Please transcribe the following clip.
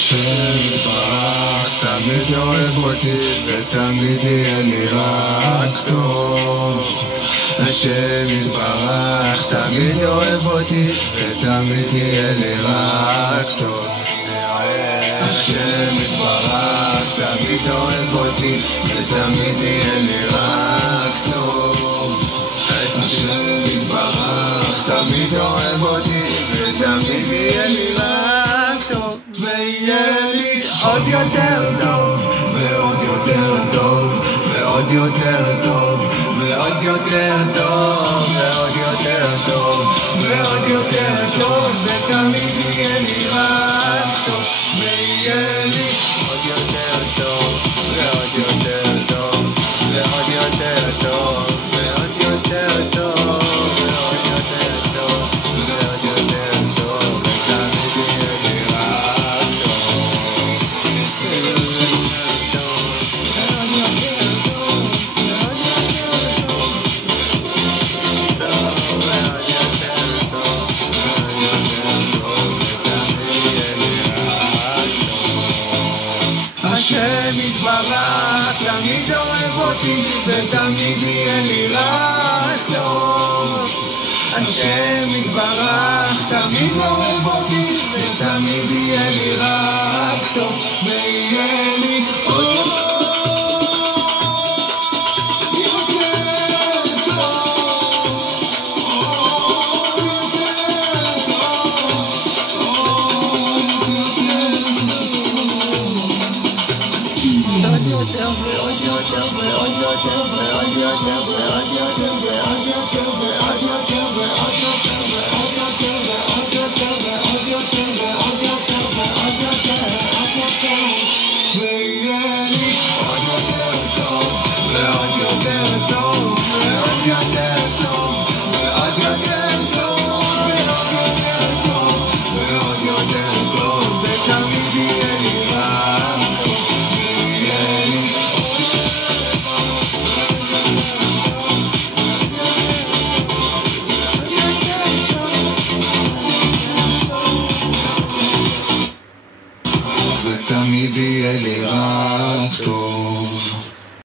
השם יתברך תמיד אוהב אותי ותמיד יהיה לי רק טוב. השם יתברך תמיד אוהב אותי ותמיד יהיה לי רק טוב. השם יתברך תמיד אוהב אותי ותמיד יהיה לי רק טוב. השם יתברך תמיד אוהב אותי ותמיד יהיה לי רק טוב. ויהיה לי עוד יותר טוב ועוד יותר טוב ועוד יותר טוב ועוד יותר טוב ועוד יותר טוב ועוד יותר טוב ותמיד יהיה לי רק טוב. ויהיה לי עוד יותר טוב ועוד יותר טוב ועוד יותר טוב ועוד יותר טוב ועוד יותר טוב ועוד יותר טוב ותמיד יהיה לי רק טוב. השם יתברך תמיד אוהב אותי ותמיד יהיה לי רק טוב. השם יתברך תמיד אוהב אותי ותמיד יהיה לי רק טוב. ויהיה לי עוד יותר ועוד יותר ועוד יותר ועוד יותר